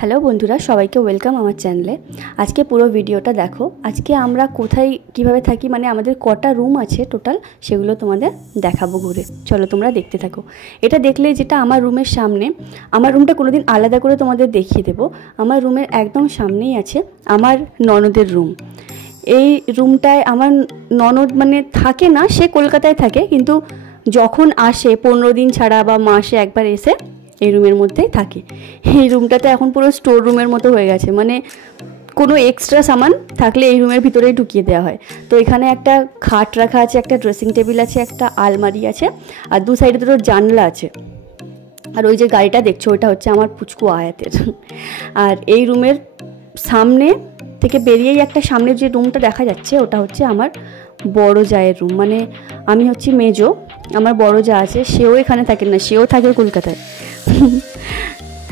Hello বন্ধুরা, সবাইকে welcome আমার চ্যানেলে। আজকে পুরো ভিডিওটা দেখো। আজকে আমরা কোথায় কিভাবে থাকি, মানে আমাদের কটা রুম আছে টোটাল, সেগুলো তোমাদের দেখাবো ঘুরে। চলো তোমরা দেখতে থাকো। এটা দেখলে যেটা আমার রুমের সামনে, আমার রুমটা কোনোদিন আলাদা করে তোমাদের দেখিয়ে দেবো। আমার রুমের একদম সামনেই আছে আমার ননদের রুম। এই রুমটায় আমার ননদ মানে থাকে না, সে কলকাতায় থাকে, কিন্তু যখন আসে 15 দিন ছাড়া বা মাসে একবার এসে এই রুমের মধ্যেই থাকে। এই রুমটাতে এখন পুরো স্টোর রুমের মতো হয়ে গেছে, মানে কোনো এক্সট্রা সামান থাকলে এই রুমের ভিতরেই ঢুকিয়ে দেওয়া হয়। তো এখানে একটা খাট রাখা আছে, একটা ড্রেসিং টেবিল আছে, একটা আলমারি আছে, আর দু সাইডে দুটো জানলা আছে। আর ওই যে গাড়িটা দেখছো, ওইটা হচ্ছে আমার পুচকু আয়াতের। আর এই রুমের সামনে থেকে বেরিয়েই একটা সামনে যে রুমটা দেখা যাচ্ছে, ওটা হচ্ছে আমার বড় জায়ের রুম। মানে আমি হচ্ছি মেজো, আমার বড় যা আছে সেও এখানে থাকে না, সেও থাকে কলকাতায়।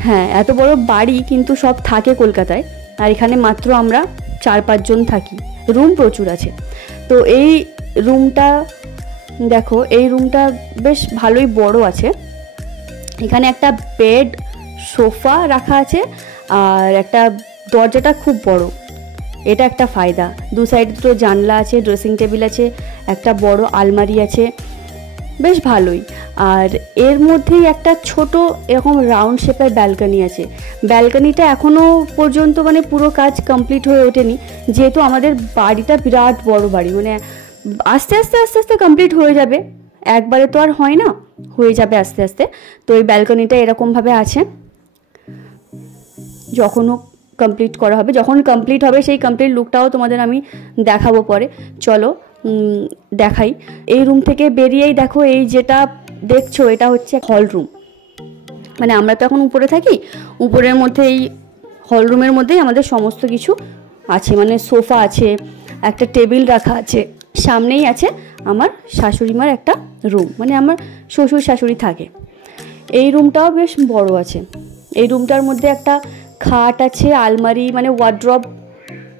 হ্যাঁ, এত বড় বাড়ি কিন্তু সব থাকে কলকাতায়, আর এখানে মাত্র আমরা 4-5 জন থাকি। রুম প্রচুর আছে। তো এই রুমটা দেখো, এই রুমটা বেশ ভালোই বড় আছে। এখানে একটা বেড, সোফা রাখা আছে, আর একটা দরজাটা খুব বড়, এটা একটা ফায়দা। দু সাইডে দুটো জানলা আছে, ড্রেসিং টেবিল আছে, একটা বড় আলমারি আছে, বেশ ভালোই। আর এর মধ্যেই একটা ছোট এরকম রাউন্ড শেপের ব্যালকনি আছে। ব্যালকনিটা এখনও পর্যন্ত মানে পুরো কাজ কমপ্লিট হয়ে ওঠেনি, যেহেতু আমাদের বাড়িটা বিরাট বড় বাড়ি, মানে আস্তে আস্তে আস্তে আস্তে কমপ্লিট হয়ে যাবে, একবারে তো আর হয় না, হয়ে যাবে আস্তে আস্তে। তো এই ব্যালকনিটা এরকমভাবে আছে, যখনও কমপ্লিট করা হবে, যখন কমপ্লিট হবে সেই কমপ্লিট লুকটাও তোমাদের আমি দেখাবো পরে। চলো দেখাই। এই রুম থেকে বেরিয়েই দেখো, এই যেটা দেখছো এটা হচ্ছে হল রুম। মানে আমরা তো এখন উপরে থাকি, উপরের মধ্যে এই হল রুমের মধ্যেই আমাদের সমস্ত কিছু আছে, মানে সোফা আছে, একটা টেবিল রাখা আছে, সামনেই আছে আমার শাশুড়ি মার একটা রুম, মানে আমার শ্বশুর শাশুড়ি থাকে। এই রুমটাও বেশ বড় আছে। এই রুমটার মধ্যে একটা খাট আছে, আলমারি মানে ওয়ার্ড্রব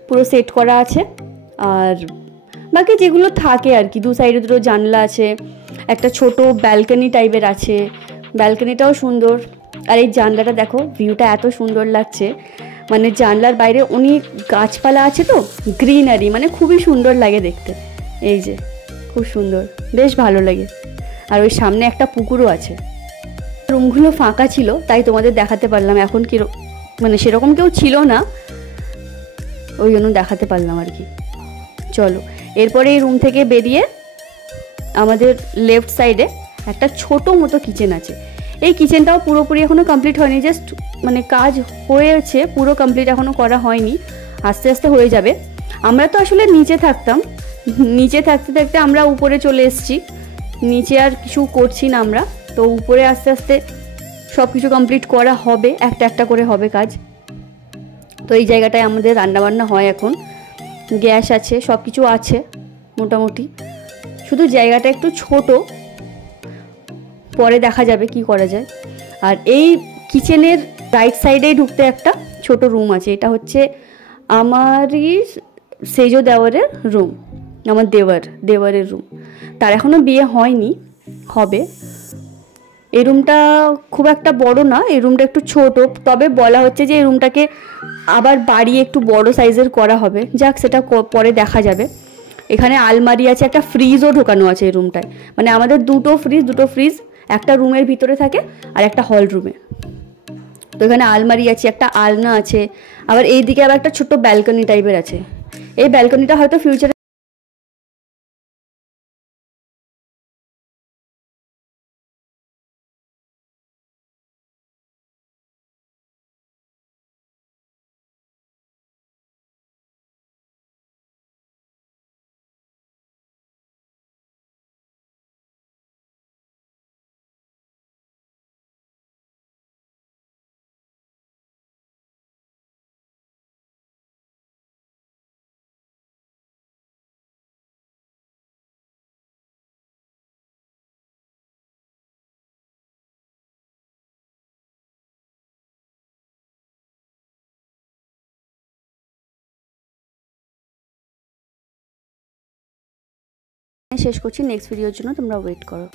পুরো সেট করা আছে, আর বাকি যেগুলো থাকে আর কি। দু সাইডে দুটো জানলা আছে, একটা ছোট ব্যালকনি টাইপের আছে, ব্যালকনিটাও সুন্দর। আর এই জানলাটা দেখো, ভিউটা এত সুন্দর লাগছে, মানে জানলার বাইরে অনেক গাছপালা আছে, তো গ্রিনারি, মানে খুবই সুন্দর লাগে দেখতে। এই যে খুব সুন্দর, বেশ ভালো লাগে। আর ওই সামনে একটা পুকুরও আছে। রুমগুলো ফাঁকা ছিল তাই তোমাদের দেখাতে পারলাম, এখন কি মানে সেরকম কেউ ছিল না, ওই জন্য দেখাতে পারলাম আর কি। চলো, এরপরে এই রুম থেকে বেরিয়ে আমাদের লেফট সাইডে একটা ছোট মতো কিচেন আছে। এই কিচেনটাও পুরোপুরি এখনও কমপ্লিট হয়নি, জাস্ট মানে কাজ হয়েছে, পুরো কমপ্লিট এখনও করা হয়নি, আস্তে আস্তে হয়ে যাবে। আমরা তো আসলে নিচে থাকতাম, নিচে থাকতে থাকতে আমরা উপরে চলে এসেছি, নিচে আর কিছু করছি না আমরা। তো উপরে আস্তে আস্তে সব কিছু কমপ্লিট করা হবে, একটা একটা করে হবে কাজ। তো এই জায়গাটায় আমাদের রান্নাবান্না হয় এখন, গ্যাস আছে, সব কিছু আছে মোটামুটি, শুধু জায়গাটা একটু ছোট, পরে দেখা যাবে কি করা যায়। আর এই কিচেনের রাইট সাইডেই ঢুকতে একটা ছোট রুম আছে, এটা হচ্ছে আমারই সেজো দেওয়ারের রুম, আমার দেওয়ারের রুম। তার এখনও বিয়ে হয়নি, হবে। এই রুমটা খুব একটা বড় না, এই রুমটা একটু ছোট, তবে বলা হচ্ছে যে এই রুমটাকে আবার বাড়িয়ে একটু বড় সাইজের করা হবে, যাক সেটা পরে দেখা যাবে। এখানে আলমারি আছে, একটা ফ্রিজও ঢোকানো আছে এই রুমটায়, মানে আমাদের দুটো ফ্রিজ একটা রুমের ভিতরে থাকে আর একটা হল রুমে। তো এখানে আলমারি আছে, একটা আলনা আছে, আবার এই দিকে আবার একটা ছোট্ট ব্যালকনি টাইপের আছে। এই ব্যালকনিটা হয়তো ফিউচারে শেষ করছি। নেক্সট ভিডিওর জন্য তোমরা ওয়েট করো।